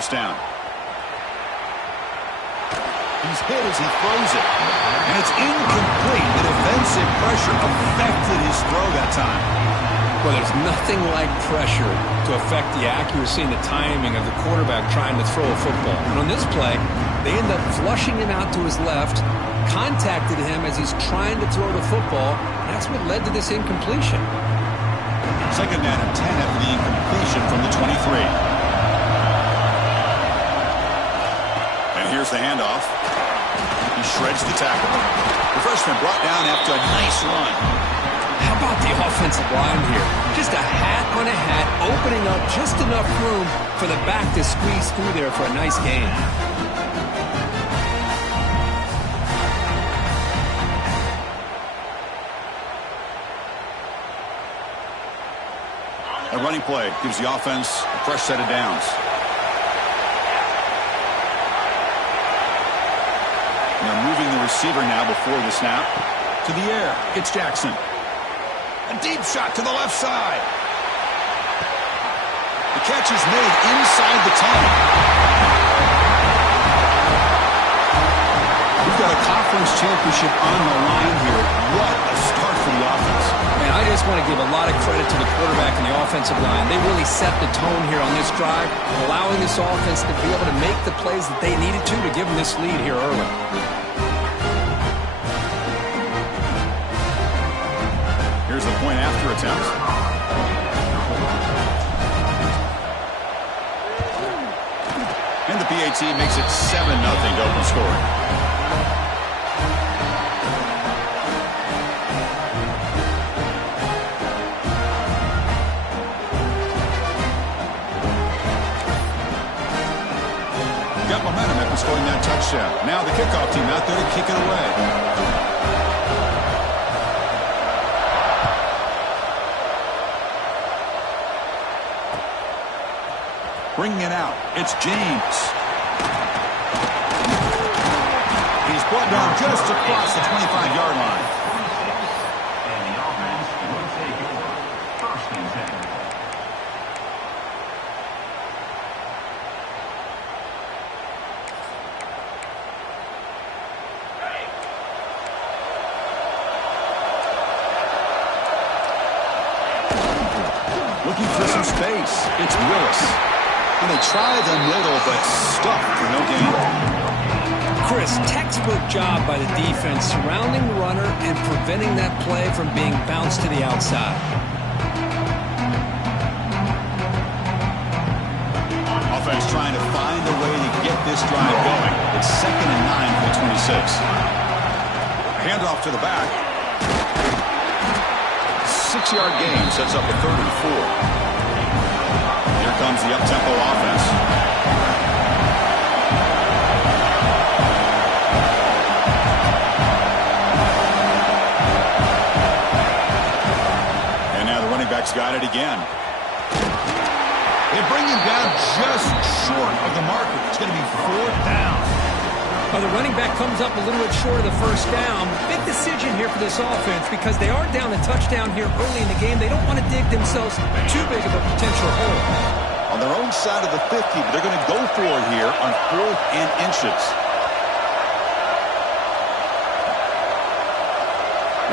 first down. He's hit as he throws it. And it's incomplete. The defensive pressure affected his throw that time. Well, there's nothing like pressure to affect the accuracy and the timing of the quarterback trying to throw a football. And on this play, they end up flushing him out to his left, contacted him as he's trying to throw the football. That's what led to this incompletion. Second down and 10 after the incompletion from the 23. And here's the handoff. He shreds the tackle. The freshman brought down after a nice run. How about the offensive line here? Just a hat on a hat, opening up just enough room for the back to squeeze through there for a nice gain. A running play gives the offense a fresh set of downs. And they're moving the receiver now before the snap. To the air, it's Jackson. A deep shot to the left side. The catch is made inside the 10. We've got a conference championship on the line here. What a start for the offense. Man, I just want to give a lot of credit to the quarterback and the offensive line. They really set the tone here on this drive, allowing this offense to be able to make the plays that they needed to give them this lead here early. Here's the point after attempt. And the PAT makes it 7-0 to open scoring. Got momentum after scoring that touchdown. Now the kickoff team out there to kick it away. Bringing it out, it's James. He's brought down just across the 25-yard line. And the offense will take over. First and 10. Looking for some space. It's Willis. And they try the middle, but stuffed for no gain. Chris, textbook job by the defense surrounding the runner and preventing that play from being bounced to the outside. Offense trying to find a way to get this drive going. It's 2nd and 9 for the 26. Handoff to the back. 6-yard gain sets up a 3rd and 4. Here comes the up-tempo offense. And now the running back's got it again. They bring him down just short of the marker. It's going to be 4th down. Well, the running back comes up a little bit short of the first down. Big decision here for this offense because they are down a touchdown here early in the game. They don't want to dig themselves too big of a potential hole. On their own side of the 50, but they're going to go for it here on 4th and inches.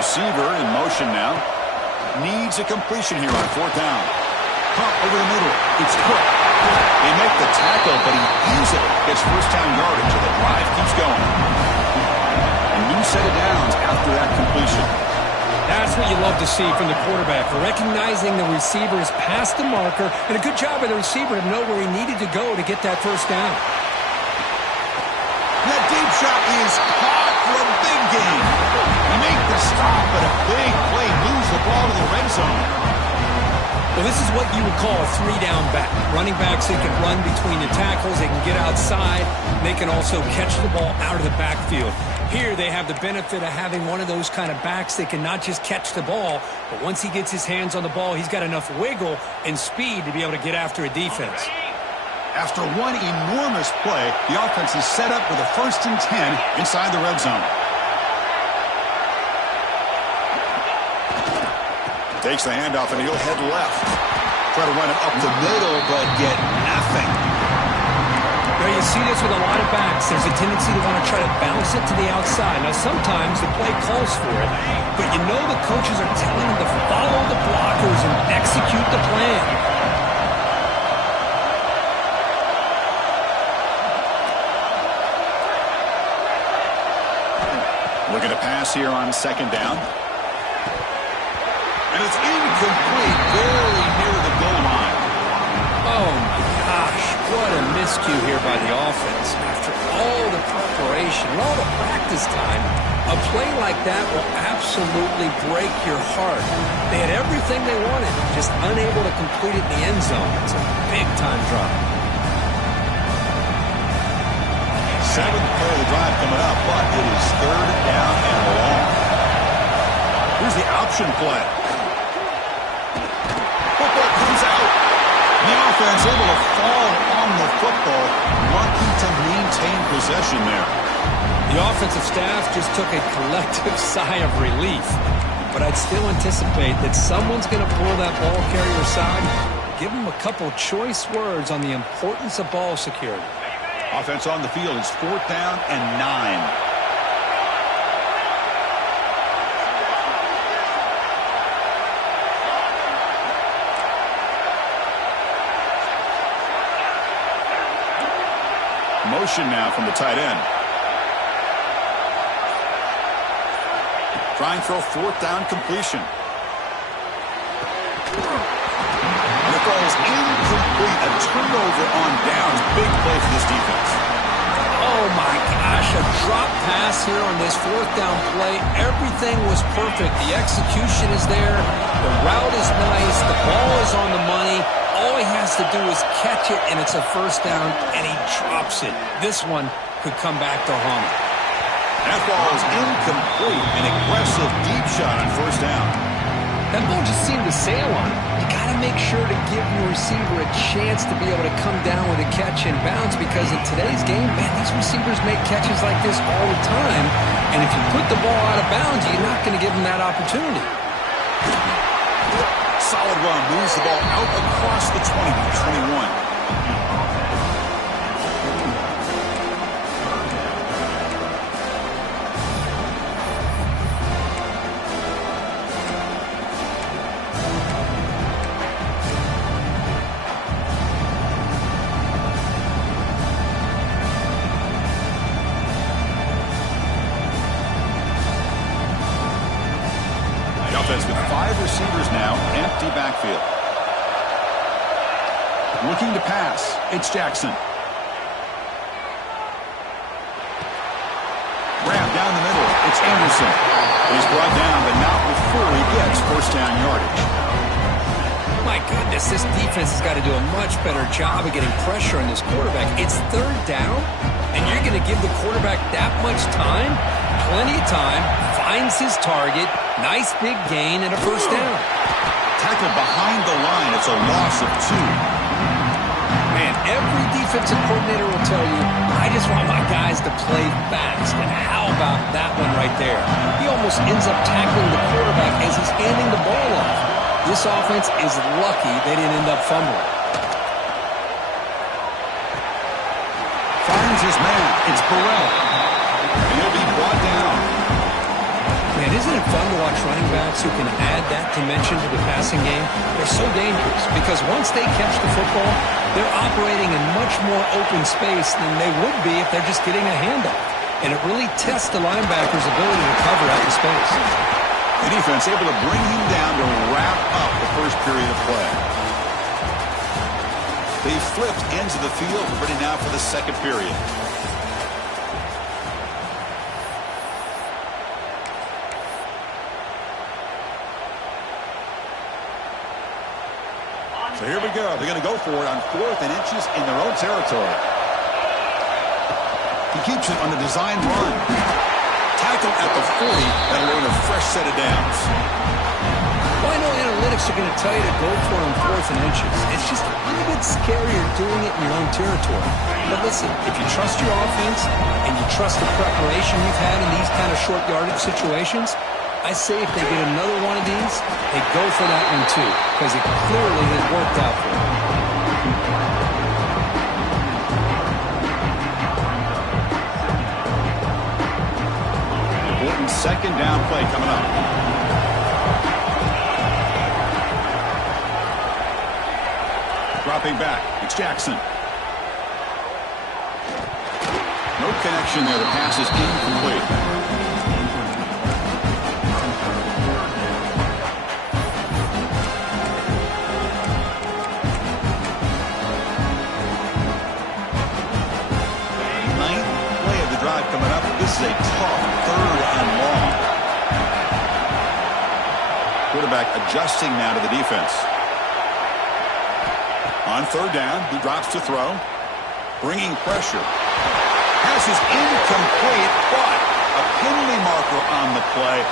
Receiver in motion now. Needs a completion here on 4th down. Pump over the middle. It's Cook. They make the tackle, but he easily gets first-down yardage, and the drive keeps going. A new set of downs after that completion. That's what you love to see from the quarterback, recognizing the receivers past the marker, and a good job by the receiver to know where he needed to go to get that first down. That deep shot is caught for a big gain. They make the stop, but a big play moves the ball to the red zone. Well, this is what you would call a 3-down back. Running backs that can run between the tackles, they can get outside, and they can also catch the ball out of the backfield. Here they have the benefit of having one of those kind of backs that can not just catch the ball, but once he gets his hands on the ball, he's got enough wiggle and speed to be able to get after a defense. After one enormous play, the offense is set up with a 1st and 10 inside the red zone. Takes the handoff, and he'll head left. Try to run it up the middle, but get nothing. You see this with a lot of backs. There's a tendency to want to try to bounce it to the outside. Now, sometimes the play calls for it, but you know the coaches are telling them to follow the blockers and execute the plan. Looking to pass here on second down. And it's incomplete, barely near the goal line. Oh, my gosh. What a miscue here by the offense. After all the preparation, all the practice time, a play like that will absolutely break your heart. They had everything they wanted, just unable to complete it in the end zone. It's a big-time drop. Seventh play of the drive coming up, but it is third down and long. Here's the option play. Football comes out. The offense able to fall on the football, lucky to maintain possession there. The offensive staff just took a collective sigh of relief, but I'd still anticipate that someone's going to pull that ball carrier aside, give them a couple choice words on the importance of ball security. Offense on the field is fourth down and 9. Motion now from the tight end. Trying for a fourth down completion. And the throw is incomplete. A turnover on downs. Big play for this defense. Oh, my gosh. A drop pass here on this fourth down play. Everything was perfect. The execution is there. The route is nice. The ball is on the money. All he has to do is catch it, and it's a first down, and he drops it. This one could come back to haunt him. That ball is incomplete. An aggressive deep shot on first down. That ball just seemed to sail on him. You got to make sure to give your receiver a chance to be able to come down with a catch and bounce, because in today's game, man, these receivers make catches like this all the time, and if you put the ball out of bounds, you're not going to give them that opportunity. Solid run, moves the ball out across the 20 to 21. With 5 receivers now, empty backfield. Looking to pass, it's Jackson. Grab down the middle, it's Anderson. He's brought down, but not before he gets first down yardage. My goodness, this defense has got to do a much better job of getting pressure on this quarterback. It's third down, and you're going to give the quarterback that much time? Plenty of time, finds his target, nice big gain, and a first down. Tackled behind the line, it's a loss of 2. Man, every defensive coordinator will tell you, I just want my guys to play fast. And how about that one right there? He almost ends up tackling the quarterback as he's handing the ball off. This offense is lucky they didn't end up fumbling. Finds his man, it's Burrell. And he'll be brought down. Man, isn't it fun to watch running backs who can add that dimension to the passing game? They're so dangerous because once they catch the football, they're operating in much more open space than they would be if they're just getting a handoff. And it really tests the linebacker's ability to cover out the space. The defense able to bring him down to wrap up the first period of play. They flipped ends of the field, ready now for the second period. So here we go. They're going to go for it on 4th and inches in their own territory. He keeps it on the design run. Tackle at the 40. That'll earn a fresh set of downs. Well, I know analytics are going to tell you to go for it on 4th and inches. It's just a little bit scarier doing it in your own territory. But listen, if you trust your offense and you trust the preparation you've had in these kind of short yardage situations, I say if they get another one of these, they go for that one too, because it clearly has worked out for them. second down play coming up. Dropping back, it's Jackson. No connection there. The pass is incomplete. Coming up, this is a tough third and long. Quarterback adjusting now to the defense. On third down, he drops to throw. Bringing pressure. Pass is incomplete, but a penalty marker on the play.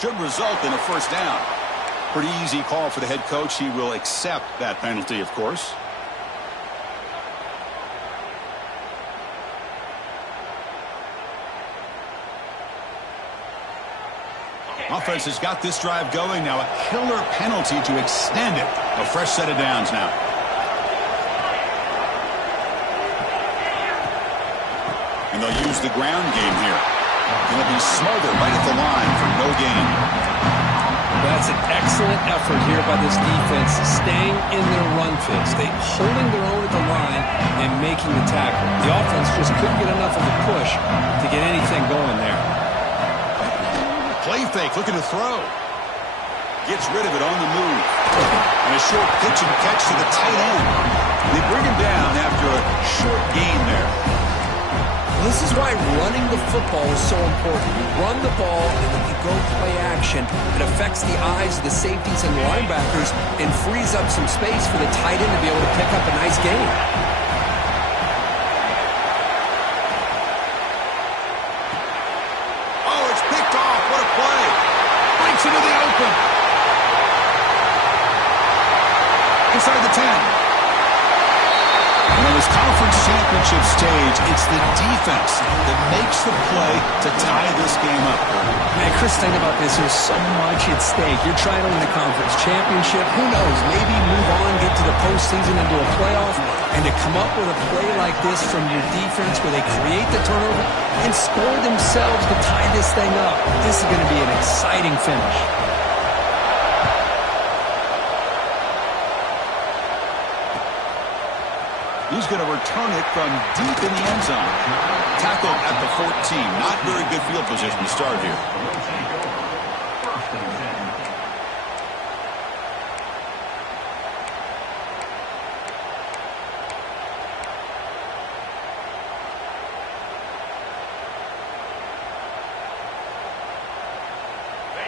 Should result in a first down. Pretty easy call for the head coach. He will accept that penalty, of course. Offense has got this drive going now. A killer penalty to extend it. A fresh set of downs now. And they'll use the ground game here. Going to be smothered right at the line for no gain. That's an excellent effort here by this defense, staying in their run fix. They holding their own at the line and making the tackle. The offense just couldn't get enough of a push to get anything going there. Play fake, looking to throw. Gets rid of it on the move. And a short pitch and catch to the tight end. They bring him down after a short gain there. This is why running the football is so important. You run the ball, and then you go play action. It affects the eyes of the safeties and linebackers and frees up some space for the tight end to be able to pick up a nice gain. Oh, it's picked off. What a play. Breaks into the open. Inside the 10. And on this conference championship stage, it's the defense that makes the play to tie this game up. Man, Chris, think about this. There's so much at stake. You're trying to win a conference championship. Who knows? Maybe move on, get to the postseason, into a playoff. And to come up with a play like this from your defense where they create the turnover and score themselves to tie this thing up, this is going to be an exciting finish. He's going to return it from deep in the end zone. Tackle at the 14. Not very good field position to start here.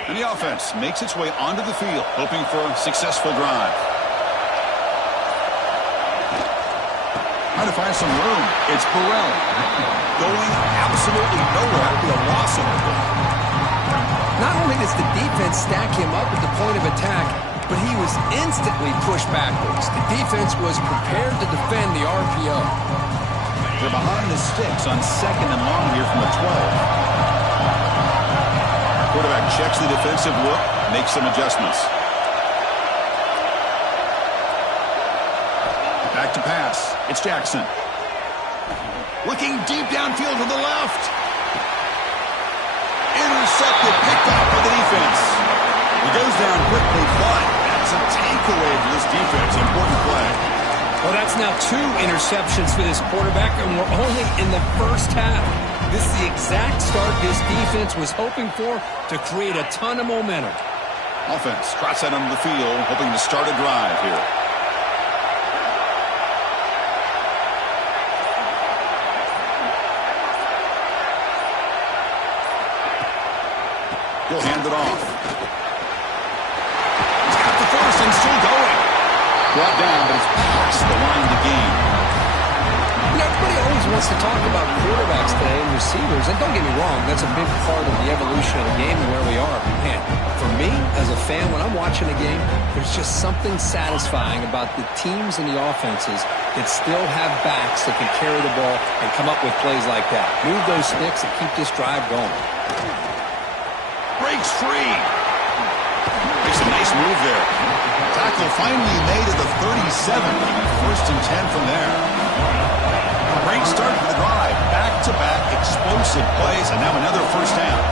And the offense makes its way onto the field, hoping for a successful drive. Trying to find some room. It's Burrell. Going absolutely nowhere with a loss of it. Not only does the defense stack him up at the point of attack, but he was instantly pushed backwards. The defense was prepared to defend the RPO. They're behind the sticks on second and long here from the 12. Quarterback checks the defensive look, makes some adjustments. Back to pass. It's Jackson. Looking deep downfield to the left. Intercepted, picked off by the defense. He goes down quickly, but that's a takeaway for this defense. Important play. Well, that's now 2 interceptions for this quarterback, and we're only in the first half. This is the exact start this defense was hoping for to create a ton of momentum. Offense trots out onto the field, hoping to start a drive here. He'll hand it off. He's got the first and still going. Brought down, but it's past the line of the game. You know, everybody always wants to talk about quarterbacks today and receivers. And don't get me wrong, that's a big part of the evolution of the game and where we are. Man, for me, as a fan, when I'm watching a game, there's just something satisfying about the teams and the offenses that still have backs that can carry the ball and come up with plays like that. Move those sticks and keep this drive going. Breaks free. Makes a nice move there. Tackle finally made at the 37. It'll be 1st and 10 from there. Great start to the drive. Back-to-back explosive plays, and now another 1st down.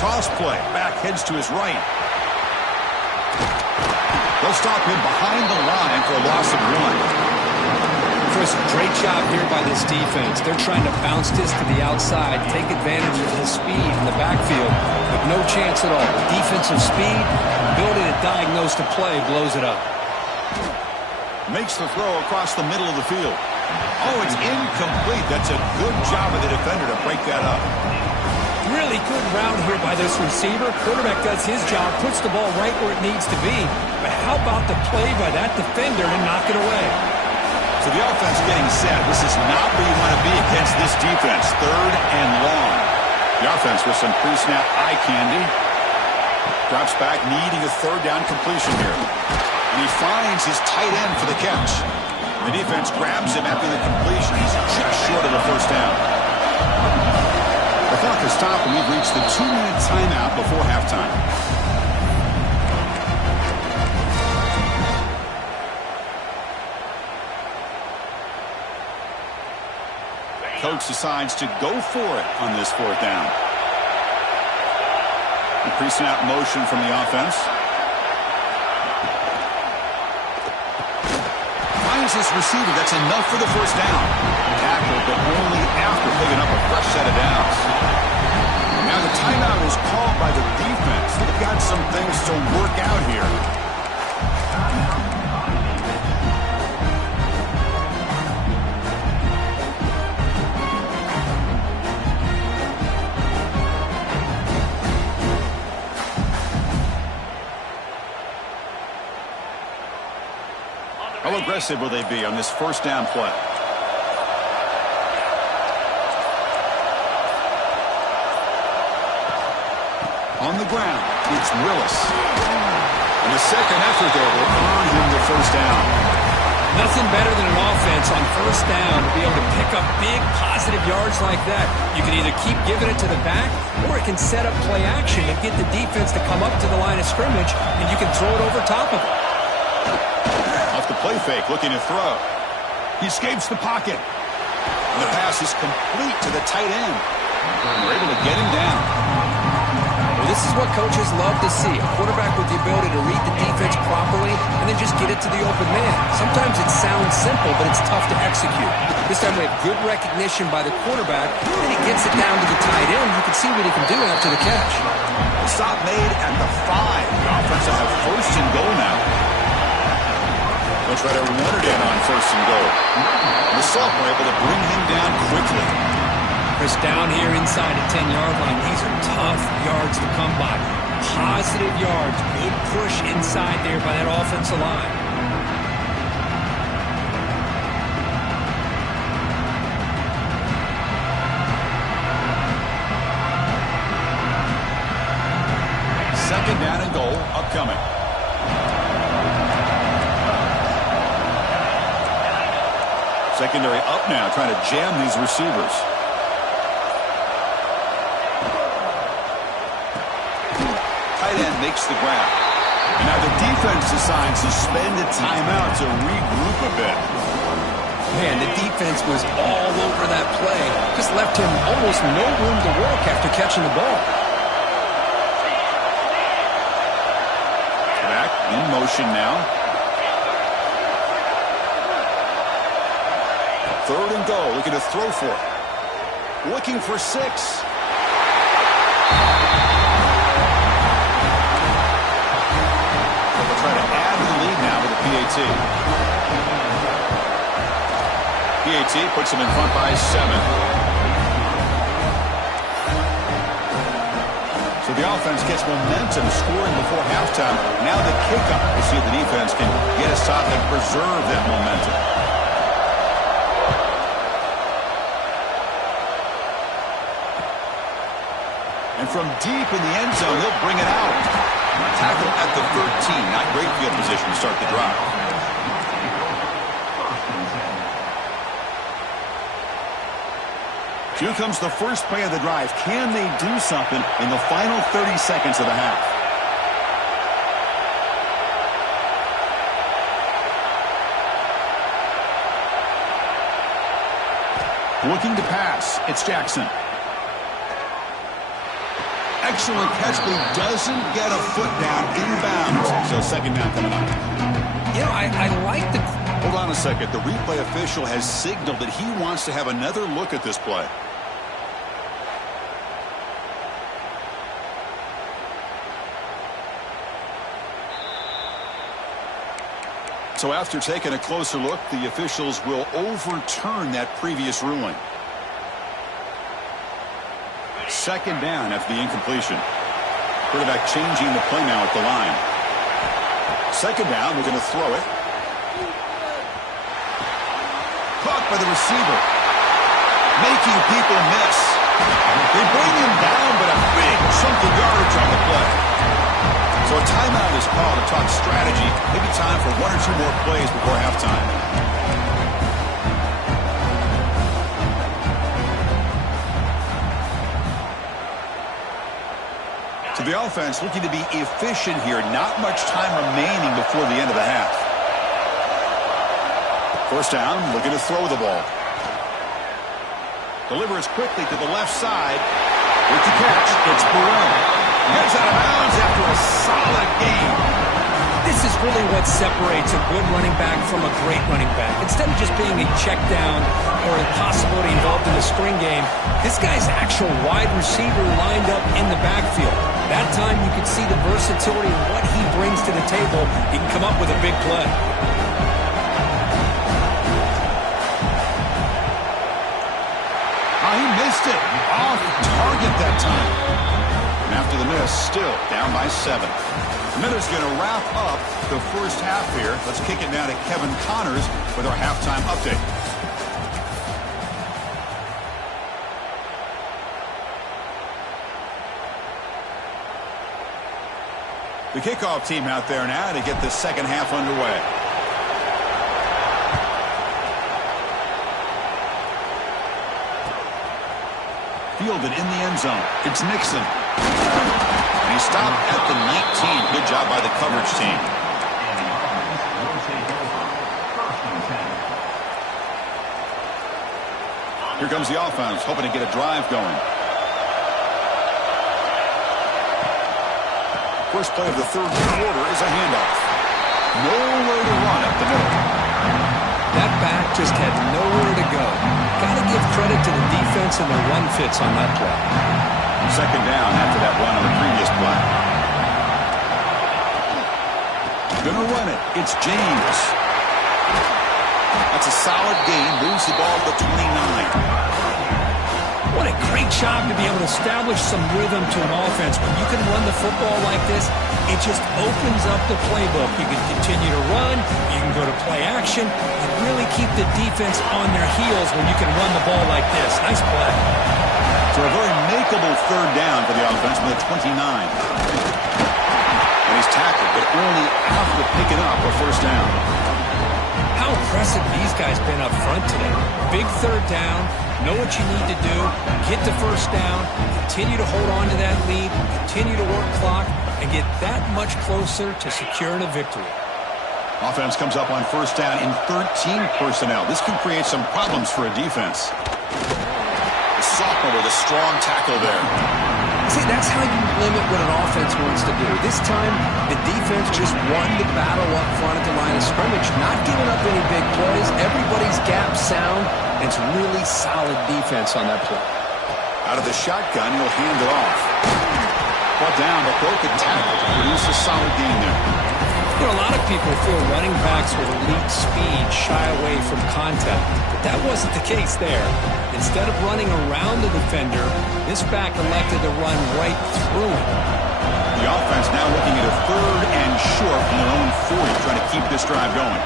Toss play. Back heads to his right. They'll stop him behind the line for a loss of 1. Chris, great job here by this defense. They're trying to bounce this to the outside, take advantage of his speed in the backfield, but no chance at all. Defensive speed, ability to diagnose the play, blows it up. Makes the throw across the middle of the field. Oh, it's incomplete. That's a good job of the defender to break that up. Really good route here by this receiver. Quarterback does his job, puts the ball right where it needs to be. But how about the play by that defender to knock it away? So the offense getting set. This is not where you want to be against this defense. 3rd and long. The offense with some pre-snap eye candy. Drops back, needing a 3rd down completion here. And he finds his tight end for the catch. The defense grabs him after the completion. He's just short of the 1st down. The clock has stopped, and we've reached the 2-minute timeout before halftime. Coach decides to go for it on this 4th down. The pre-snap motion from the offense. Finds his receiver. That's enough for the 1st down. Tackle, but only after picking up a fresh set of downs. Now the timeout is called by the defense. They've got some things to work out here. How aggressive will they be on this 1st down play? On the ground, it's Willis. And the second effort there will earn him the 1st down. Nothing better than an offense on 1st down to be able to pick up big positive yards like that. You can either keep giving it to the back, or it can set up play action and get the defense to come up to the line of scrimmage, and you can throw it over top of it. Off the play fake, looking to throw. He escapes the pocket. And the pass is complete to the tight end. And they're able to get him down. Well, this is what coaches love to see. A quarterback with the ability to read the defense properly and then just get it to the open man. Sometimes it sounds simple, but it's tough to execute. This time we have good recognition by the quarterback, and he gets it down to the tight end. You can see what he can do after the catch. Stop made at the 5. The offense will have 1st and goal now. They'll try to run it in on 1st and goal. The sophomore able to bring him down quickly. Chris, down here inside the 10-yard line, these are tough yards to come by. Positive yards, good push inside there by that offensive line. Second down and goal upcoming. Secondary up now, trying to jam these receivers. Tight end makes the grab. And now the defense decides to spend a timeout to regroup a bit. Man, the defense was all over that play. Just left him almost no room to work after catching the ball. Back in motion now. 3rd and goal, looking to throw for it. Looking for 6. They'll try to add to the lead now with a PAT. PAT puts them in front by 7. So the offense gets momentum, scoring before halftime. Now the kickoff. We'll see if the defense can get a stop and preserve that momentum. And from deep in the end zone, he'll bring it out. Tackle at the 13. Not great field position to start the drive. Here comes the first play of the drive. Can they do something in the final 30 seconds of the half? Looking to pass. It's Jackson. Excellent catch, but he doesn't get a foot down inbounds. So second down coming up. You know, I like the... Hold on a second. The replay official has signaled that he wants to have another look at this play. So after taking a closer look, the officials will overturn that previous ruling. Second down after the incompletion. Quarterback changing the play now at the line. Second down, we're going to throw it. Caught by the receiver. Making people miss. They bring him down, but a big chunk of yardage on the play. So a timeout is called to talk strategy. Maybe time for one or two more plays before halftime. So the offense looking to be efficient here. Not much time remaining before the end of the half. First down, looking to throw the ball. Delivers quickly to the left side. With the catch, it's Burrell. Gets out of bounds after a solid game. This is really what separates a good running back from a great running back. Instead of just being a check down or a possibility involved in the screen game, this guy's actual wide receiver lined up in the backfield. That time you could see the versatility of what he brings to the table. He can come up with a big play. He missed it. Off target that time. And after the miss, still down by 7. Miller's going to wrap up the first half here. Let's kick it now to Kevin Connors with our halftime update. The kickoff team out there now to get the second half underway. Fielded in the end zone. It's Nixon. And he stopped at the 19. Good job by the coverage team. Here comes the offense, hoping to get a drive going. First play of the third quarter is a handoff. Nowhere to run up the middle. That back just had nowhere to go. Got to give credit to the defense and the run fits on that play. Second down after that run on the previous play. Gonna run it. It's James. That's a solid gain. Moves the ball to the 29. What a great job to be able to establish some rhythm to an offense. When you can run the football like this, it just opens up the playbook. You can continue to run, you can go to play action, and really keep the defense on their heels when you can run the ball like this. Nice play. So a very makeable third down for the offense from the 29. And he's tackled, but only after picking up a first down. How impressive these guys been up front today. Big third down. Know what you need to do. Get the first down. Continue to hold on to that lead. Continue to work clock. And get that much closer to securing a victory. Offense comes up on first down in 13 personnel. This can create some problems for a defense. The sophomore with a strong tackle there. See, that's how you limit what an offense wants to do. This time, the defense just won the battle up front at the line of scrimmage, not giving up any big plays. Everybody's gap sound. It's really solid defense on that play. Out of the shotgun, he'll hand it off. Brought down, but broken tackle to produce a solid gain there. You know, a lot of people feel running backs with elite speed shy away from contact, but that wasn't the case there. Instead of running around the defender, this back elected to run right through him. The offense now looking at a third and short from their own 40, trying to keep this drive going.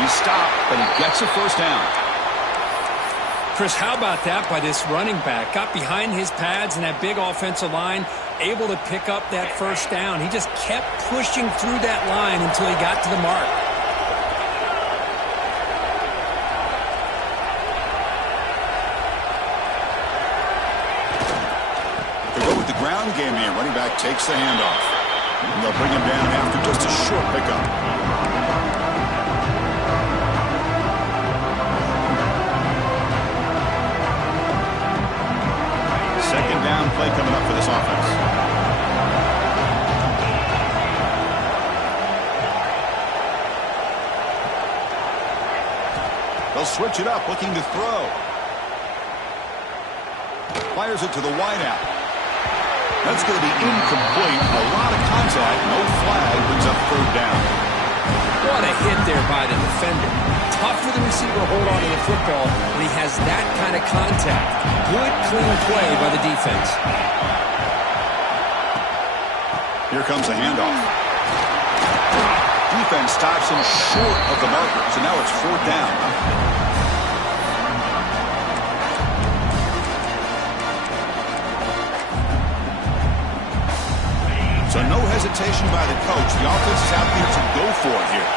He stopped, but he gets a first down. Chris, how about that by this running back? Got behind his pads and that big offensive line, able to pick up that first down. He just kept pushing through that line until he got to the mark. To go with the ground game here, running back takes the handoff. And they'll bring him down after just a short pickup. Second down play coming up for this offense. They'll switch it up, looking to throw. Fires it to the wideout. That's going to be incomplete. A lot of contact. No flag. Brings up third down. What a hit there by the defender. Tough for the receiver to hold on to the football when he has that kind of contact. Good, clean play by the defense. Here comes a handoff. Defense stops him short of the marker. So now it's fourth down. So no hesitation by the coach. The offense is out there to go for it here.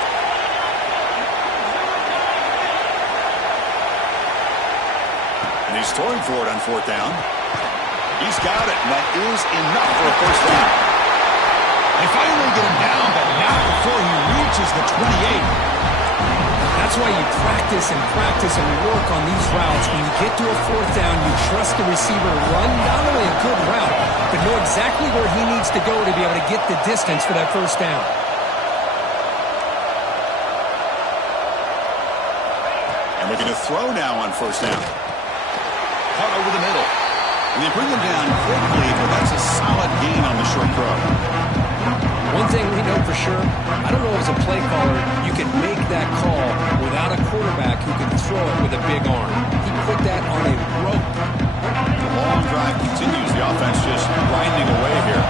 And he's throwing for it on fourth down. He's got it, and that is enough for a first down. They finally get him down, but not before he reaches the 28. That's why you practice and work on these routes. When you get to a fourth down, you trust the receiver to run not only a good route, but know exactly where he needs to go to be able to get the distance for that first down. And looking to throw now on first down. Caught over the middle. And they bring him down quickly, but that's a solid gain on the short throw. One thing we know for sure, I don't know as a play caller, you can make that call without a quarterback who can throw it with a big arm. He put that on a rope. The long drive continues. The offense just grinding away here.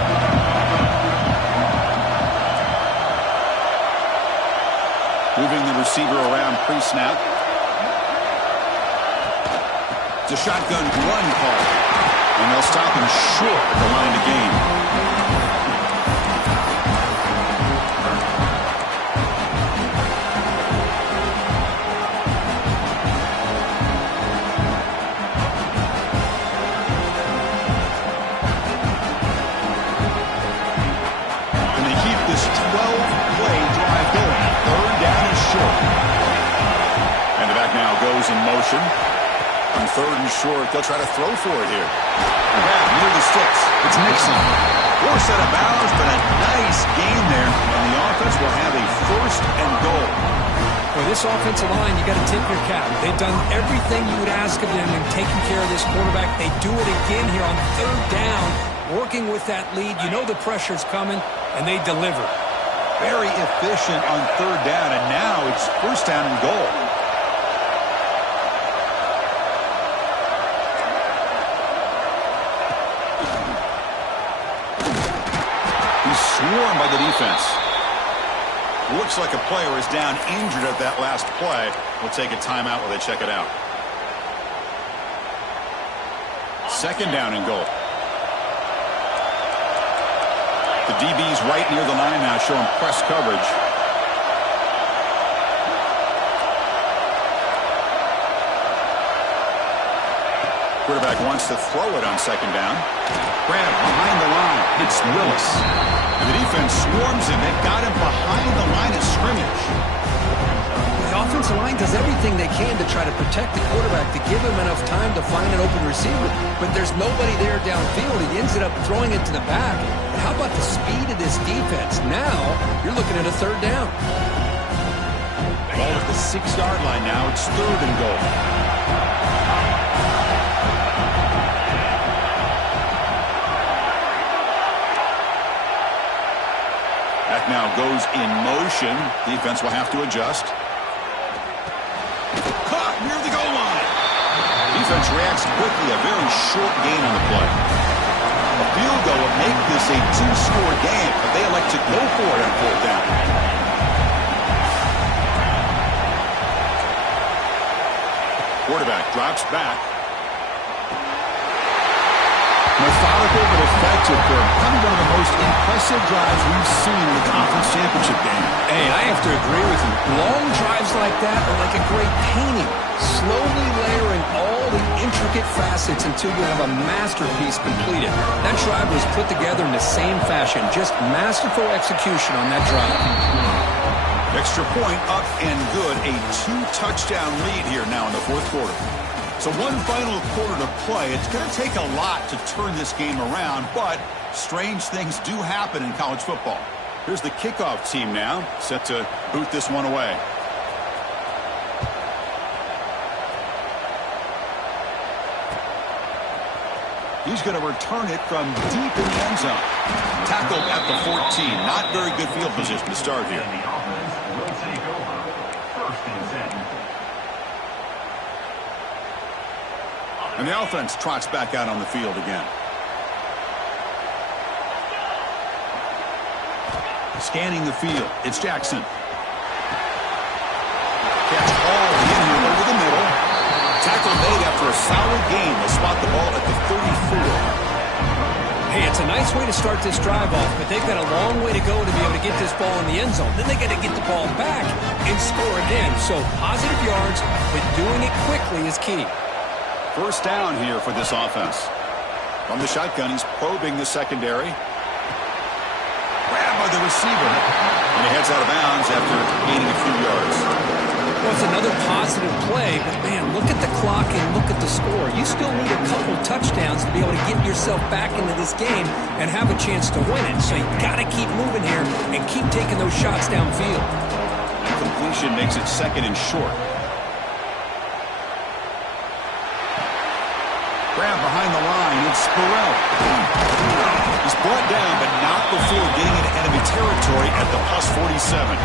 Moving the receiver around pre-snap. It's a shotgun run call. And they'll stop him short at the line of gain. In motion. On third and short, they'll try to throw for it here. Back near the sticks. It's Nixon. Forced out of bounds, but a nice gain there. And the offense will have a first and goal. For this offensive line, you got to tip your cap. They've done everything you would ask of them in taking care of this quarterback. They do it again here on third down, working with that lead. You know the pressure's coming, and they deliver. Very efficient on third down, and now it's first down and goal. Swarmed by the defense. Looks like a player is down injured at that last play. We'll take a timeout while they check it out. Second down and goal. The DB's right near the line now, showing press coverage. Quarterback wants to throw it on second down. Grab behind the line. It's Willis. And the defense swarms him. They've got him behind the line of scrimmage. The offensive line does everything they can to try to protect the quarterback, to give him enough time to find an open receiver. But there's nobody there downfield. He ends up throwing it to the back. And how about the speed of this defense? Now, you're looking at a third down. Ball at the 6-yard line now. It's third and goal. That now goes in motion. Defense will have to adjust. Caught near the goal line. Defense reacts quickly. A very short gain on the play. A field goal would make this a 2-score game, but they elect to go for it on fourth down. Quarterback drops back. Methodical but effective for probably one of the most impressive drives we've seen in the conference championship game. Hey, I have to agree with you. Long drives like that are like a great painting. Slowly layering all the intricate facets until you have a masterpiece completed. That drive was put together in the same fashion. Just masterful execution on that drive. Extra point up and good. A 2-touchdown lead here now in the fourth quarter. So one final quarter to play. It's going to take a lot to turn this game around, but strange things do happen in college football. Here's the kickoff team now, set to boot this one away. He's going to return it from deep in the end zone. Tackled at the 14. Not very good field position to start here. And the offense will take over. First and 10. And the offense trots back out on the field again. Scanning the field. It's Jackson. Catch hauled in here over the middle. Tackle made after a solid gain. They'll spot the ball at the 34. Hey, it's a nice way to start this drive off, but they've got a long way to go to be able to get this ball in the end zone. Then they got to get the ball back and score again. So positive yards, but doing it quickly is key. First down here for this offense. From the shotgun, he's probing the secondary. Grabbed by the receiver. And he heads out of bounds after gaining a few yards. Well, it's another positive play, but man, look at the clock and look at the score. You still need a couple touchdowns to be able to get yourself back into this game and have a chance to win it. So you got to keep moving here and keep taking those shots downfield. Completion makes it second and short. Grab behind the line. It's Burrell. He's brought down, but not before getting into enemy territory at the plus 47.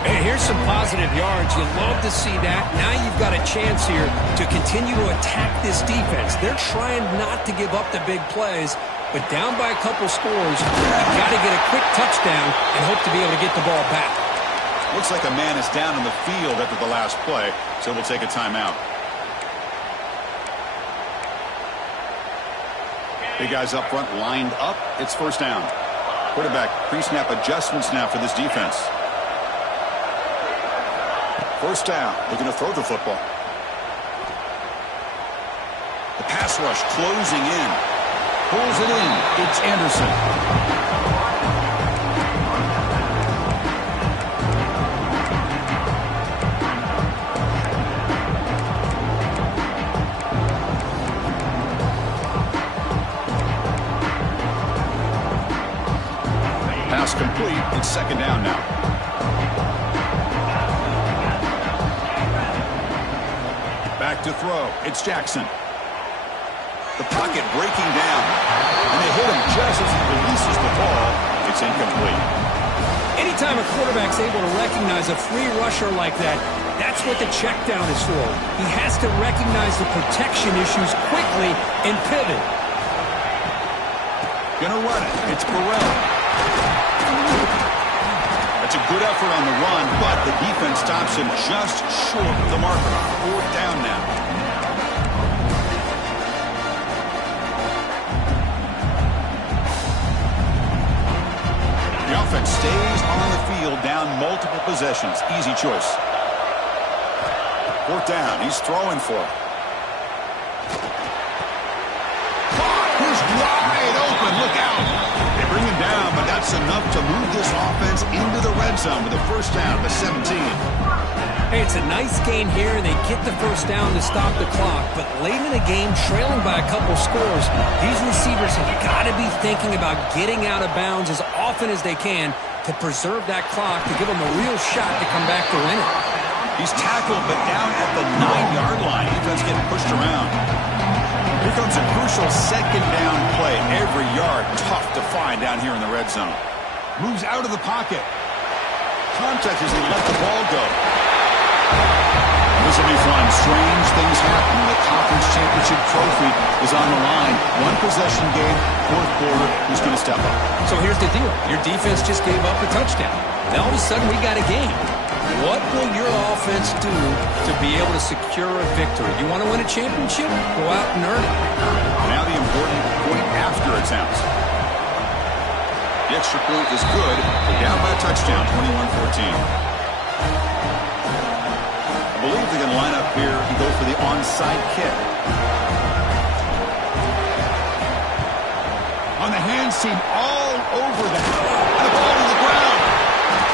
Hey, here's some positive yards. You love to see that. Now you've got a chance here to continue to attack this defense. They're trying not to give up the big plays, but down by a couple scores, you've got to get a quick touchdown and hope to be able to get the ball back. Looks like a man is down in the field after the last play, so we'll take a timeout. Big guys up front lined up. It's first down. Quarterback pre-snap adjustments now for this defense. First down. Looking to throw the football. The pass rush closing in. Pulls it in. It's Anderson. Pass complete. It's second down now. Back to throw. It's Jackson. The pocket breaking down. And they hit him just as he releases the ball. It's incomplete. Anytime a quarterback's able to recognize a free rusher like that, that's what the check down is for. He has to recognize the protection issues quickly and pivot. Gonna run it. It's Burrell. That's a good effort on the run, but the defense stops him just short of the marker. Fourth down now. The offense stays on the field, down multiple possessions. Easy choice. Fourth down. He's throwing for it. He's wide open. Look out. They bring him down, but that's enough to move this offense into the red zone with a first down to 17. Hey, it's a nice gain here, and they get the first down to stop the clock. But late in the game, trailing by a couple scores, these receivers have got to be thinking about getting out of bounds as often as they can to preserve that clock, to give them a real shot to come back to win it. He's tackled, but down at the 9-yard line. Defense getting pushed around. Here comes a crucial second down play. Every yard tough to find down here in the red zone. Moves out of the pocket. Contact as he let the ball go. This will be fun. Strange things happen when the conference championship trophy is on the line. One possession game, fourth quarter. Who's going to step up? So here's the deal. Your defense just gave up a touchdown. Now all of a sudden we got a game. What will your offense do to be able to secure a victory? You want to win a championship? Go out and earn it. Now the important point after attempt. The extra point is good. They're down by a touchdown, 21-14. I believe they're going to line up here and go for the onside kick. On the hands team all over that. And the ball to the ground.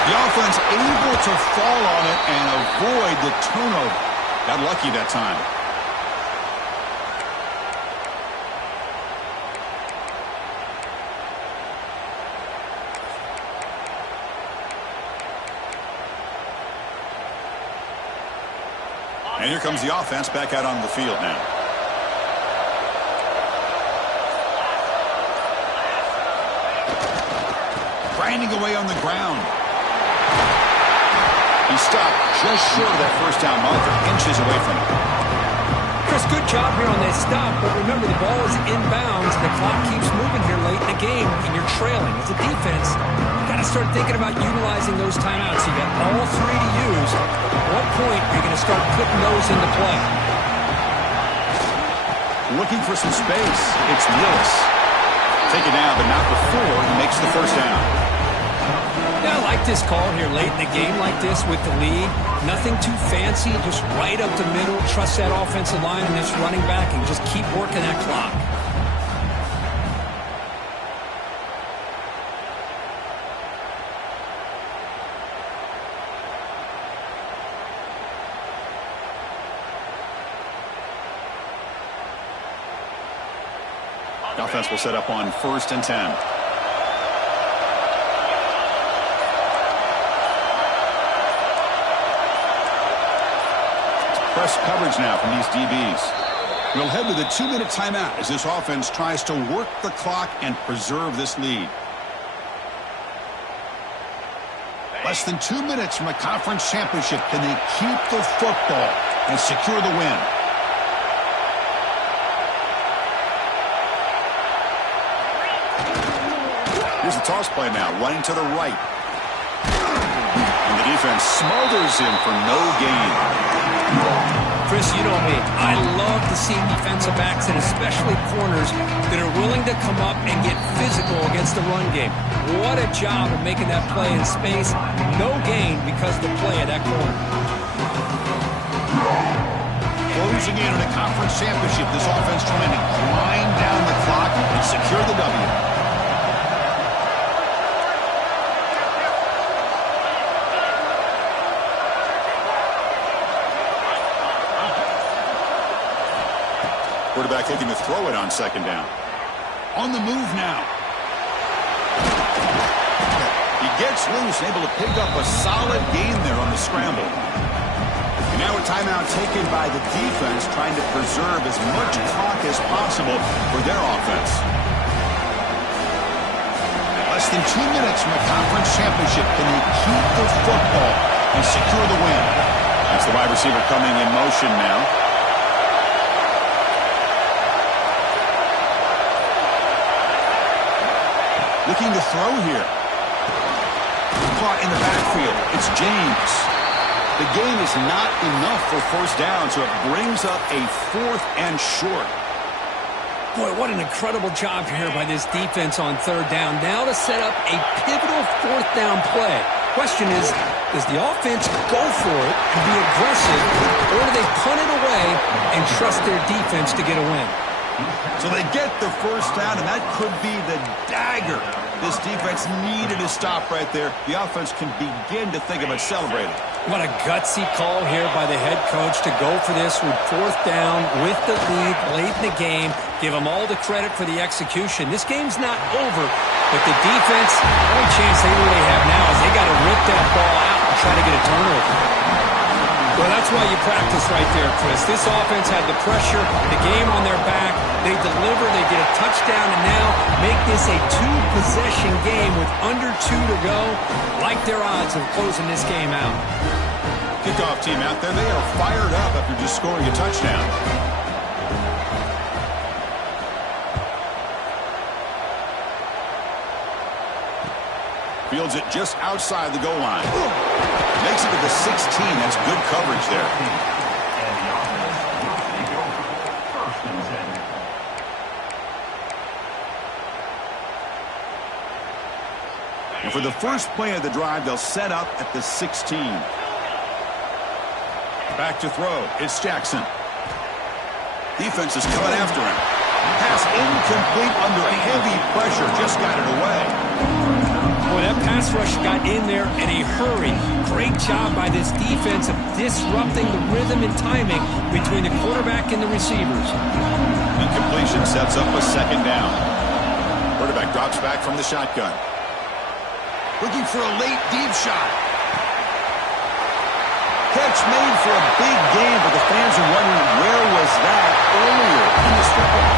The offense able to fall on it and avoid the turnover. Got lucky that time. And here comes the offense back out on the field now. Grinding away on the ground. He stopped just short of that first down marker, inches away from it. Chris, good job here on that stop, but remember the ball is inbounds. The clock keeps moving here late in the game, and you're trailing. As a defense, you got to start thinking about utilizing those timeouts. You got all three to use. At what point are you going to start putting those into play? Looking for some space. It's Willis. Take it down, but not before he makes the first down. Yeah, I like this call here late in the game like this with the lead. Nothing too fancy, just right up the middle. Trust that offensive line and this running back and just keep working that clock. The offense will set up on 1st and 10. Press coverage now from these DBs. We'll head to the 2-minute timeout as this offense tries to work the clock and preserve this lead. Less than 2 minutes from a conference championship. Can they keep the football and secure the win? Here's the toss play now, running to the right. And the defense smothers him for no gain. Chris, you know me. I love to see defensive backs and especially corners that are willing to come up and get physical against the run game. What a job of making that play in space. No gain because of the play of that corner. Closing in on a conference championship, this offense trying to grind down the clock and secure the W. Quarterback looking to throw it on 2nd down. On the move now. He gets loose, able to pick up a solid gain there on the scramble. And now a timeout taken by the defense, trying to preserve as much clock as possible for their offense. Less than 2 minutes from a conference championship. Can they keep the football and secure the win? That's the wide receiver coming in motion now. Looking to throw here. Caught in the backfield. It's James. The gain is not enough for 1st down, so it brings up a 4th and short. Boy, what an incredible job here by this defense on 3rd down. Now to set up a pivotal 4th down play. Question is, does the offense go for it and be aggressive, or do they punt it away and trust their defense to get a win? So they get the 1st down, and that could be the dagger this defense needed to stop right there. The offense can begin to think about celebrating. What a gutsy call here by the head coach to go for this with 4th down with the lead late in the game. Give them all the credit for the execution. This game's not over, but the defense, the only chance they really have now is they got to rip that ball out and try to get a turnover. Well, that's why you practice right there, Chris. This offense had the pressure, the game on their back. They deliver, they get a touchdown, and now make this a 2-possession game with under 2 to go. Like their odds of closing this game out. Kickoff team out there. They are fired up after just scoring a touchdown. Fields it just outside the goal line. Makes it to the 16. That's good coverage there. And the offense will take over. First and 10. And for the first play of the drive, they'll set up at the 16. Back to throw. It's Jackson. Defense is coming after him. Pass incomplete under heavy pressure. Just got it away. Boy, that pass rush got in there in a hurry. Great job by this defense of disrupting the rhythm and timing between the quarterback and the receivers. Incompletion sets up a second down. Quarterback drops back from the shotgun. Looking for a late deep shot. Catch made for a big game, but the fans are wondering where was that earlier in this football.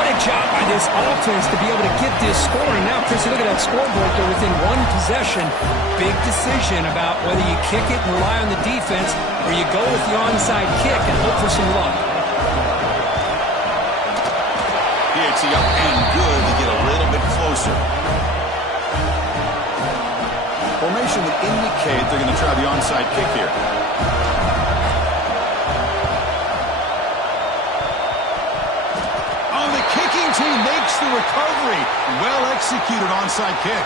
What a job by this offense to be able to get this scoring. Now, Chris, look at that scoreboard. They're within one possession. Big decision about whether you kick it and rely on the defense or you go with the onside kick and hope for some luck. PAT up and good to get a little bit closer. Formation would indicate they're going to try the onside kick here. Oh, the kicking team makes the recovery. Well executed onside kick.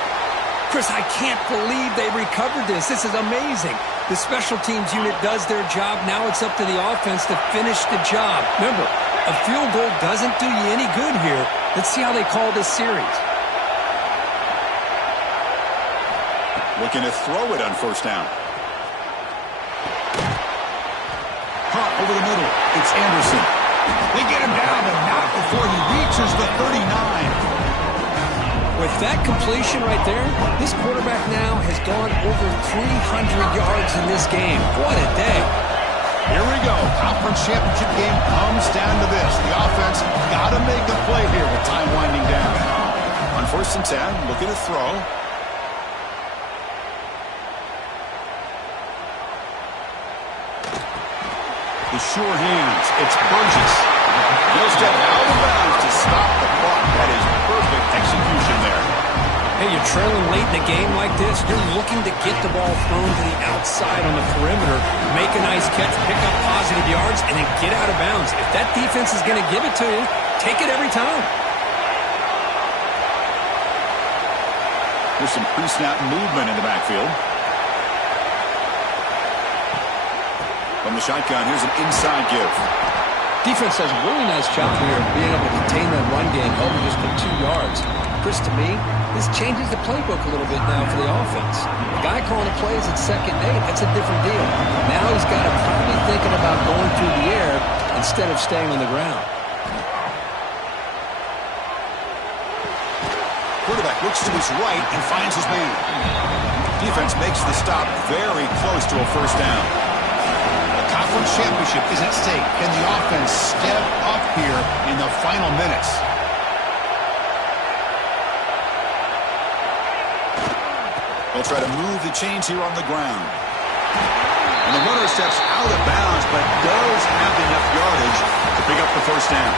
Chris, I can't believe they recovered this. This is amazing. The special teams unit does their job. Now it's up to the offense to finish the job. Remember, a field goal doesn't do you any good here. Let's see how they call this series. Looking to throw it on first down. Pop over the middle. It's Anderson. They get him down, but not before he reaches the 39. With that completion right there, this quarterback now has gone over 300 yards in this game. What a day. Here we go. Conference championship game comes down to this. The offense got to make a play here with time winding down. On first and 10, looking to throw. The sure hands. It's Burgess. He'll step out of bounds to stop the clock. That is perfect execution there. Hey, you're trailing late in a game like this. You're looking to get the ball thrown to the outside on the perimeter, make a nice catch, pick up positive yards, and then get out of bounds. If that defense is going to give it to you, take it every time. There's some pre-snap movement in the backfield. From the shotgun, here's an inside give. Defense does a really nice job here of being able to contain that run game, held just for 2 yards. Chris, to me, this changes the playbook a little bit now for the offense. The guy calling the plays at 2nd and 8, that's a different deal. Now he's got to probably thinking about going through the air instead of staying on the ground. Quarterback looks to his right and finds his man. Defense makes the stop very close to a first down. The conference championship is at stake. Can the offense step up here in the final minutes? They'll try to move the chains here on the ground. And the runner steps out of bounds, but does have enough yardage to pick up the first down.